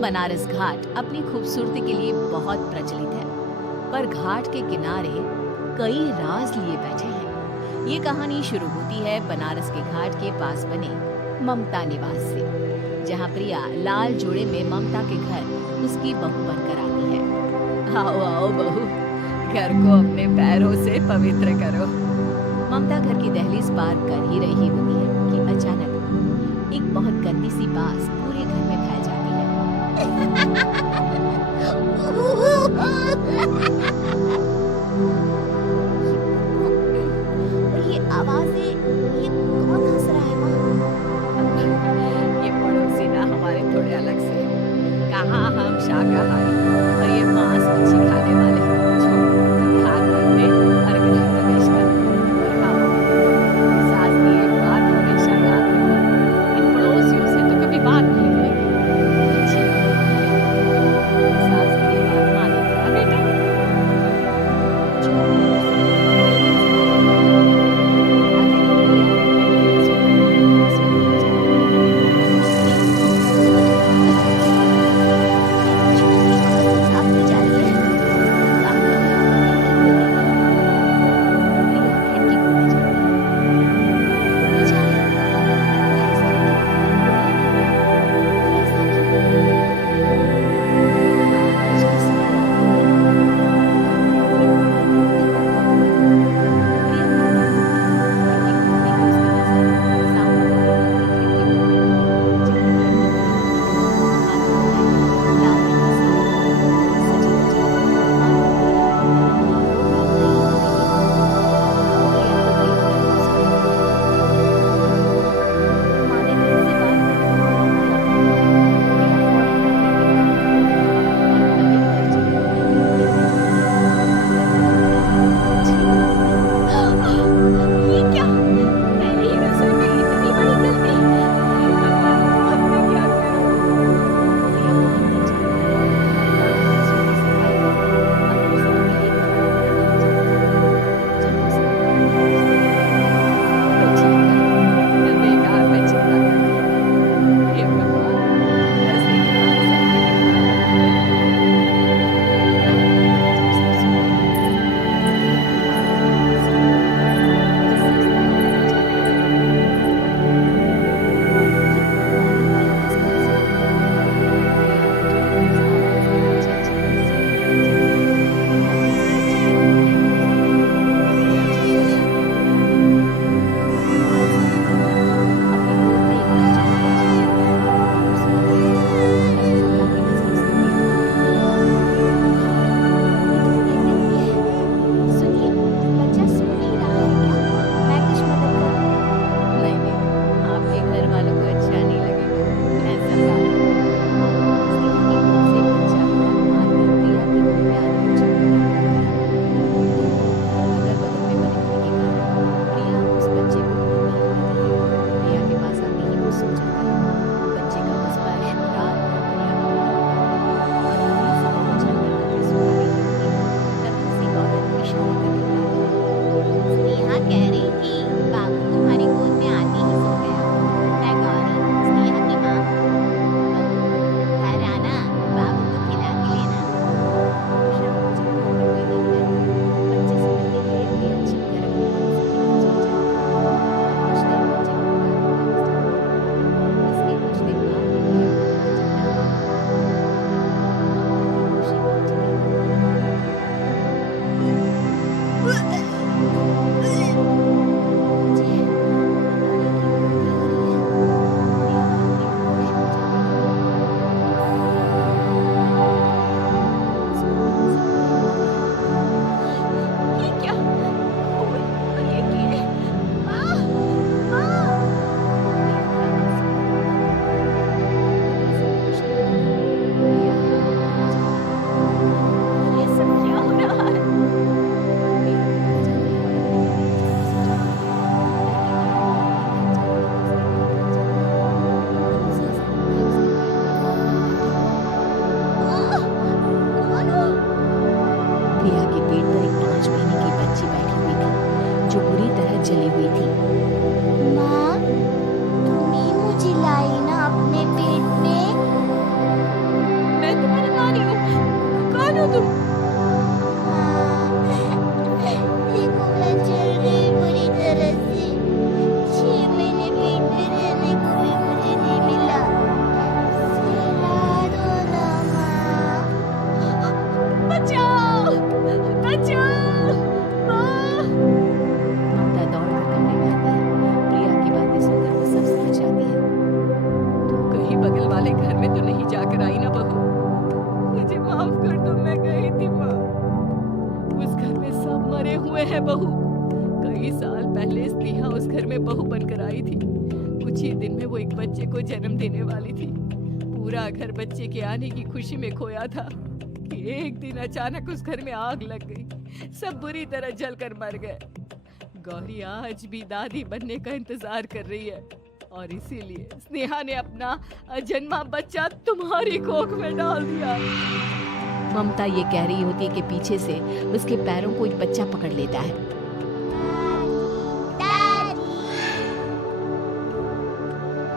बनारस घाट अपनी खूबसूरती के लिए बहुत प्रचलित है, पर घाट के किनारे कई राज लिए बैठे हैं। ये कहानी शुरू होती है बनारस के घाट के पास बने ममता निवास से, जहाँ प्रिया लाल जोड़े में ममता के घर उसकी बहू बनकर आती है। आओ आओ बहू, घर को अपने पैरों से पवित्र करो। ममता घर की दहलीज पार कर ही रही होती है कि अचानक एक बहुत गंदी सी बात पूरे घर में फैल जाती है। और ये आवाजें, ये कौन हंस रहा है वहाँ? ये पड़ोसी ना हमारे थोड़े अलग से हैं। कहाँ हम शाकाहारी और ये मांस मच्छी खाने वाले। छोड़ो, खान बनते और गृह प्रवेश कर। और हाँ, सास की एक बात हमेशा याद रखना, इन पड़ोसियों से तो कभी बात नहीं करेंगे। अच्छी बात है, सास की ये बात मानेगा ना बेटा? बहू बनकर आई थी। कुछ ही दिन में वो एक बच्चे को जन्म देने वाली थी। पूरा घर बच्चे के आने की खुशी में खोया था कि एक दिन अचानक उस घर में आग लग गई। सब बुरी तरह जलकर मर गए। गौरी आज भी दादी बनने का इंतजार कर रही है और इसीलिए स्नेहा ने अपना अजन्मा बच्चा तुम्हारी कोख में डाल दिया। ममता ये कह रही होती है कि पीछे से उसके पैरों को एक बच्चा पकड़ लेता है।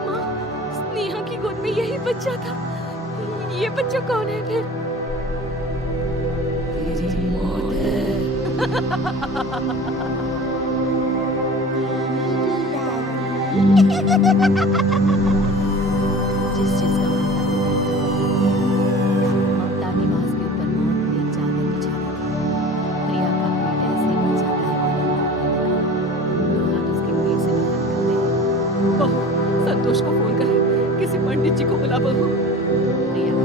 माँ, स्नेहा की गोद में यही बच्चा था। ये बच्चा कौन है फिर? तेरी मौत जिस चीज का ममता निवास के ऊपर मौत ने चादर बिछा दी थी। प्रिया का पेट ऐसे भर जाता है मानो हाथ उसके पेट से बाहर निकलते हैं। बहू, संतोष को फोन कर, किसी पंडित जी को बुला। बहू, प्रिया का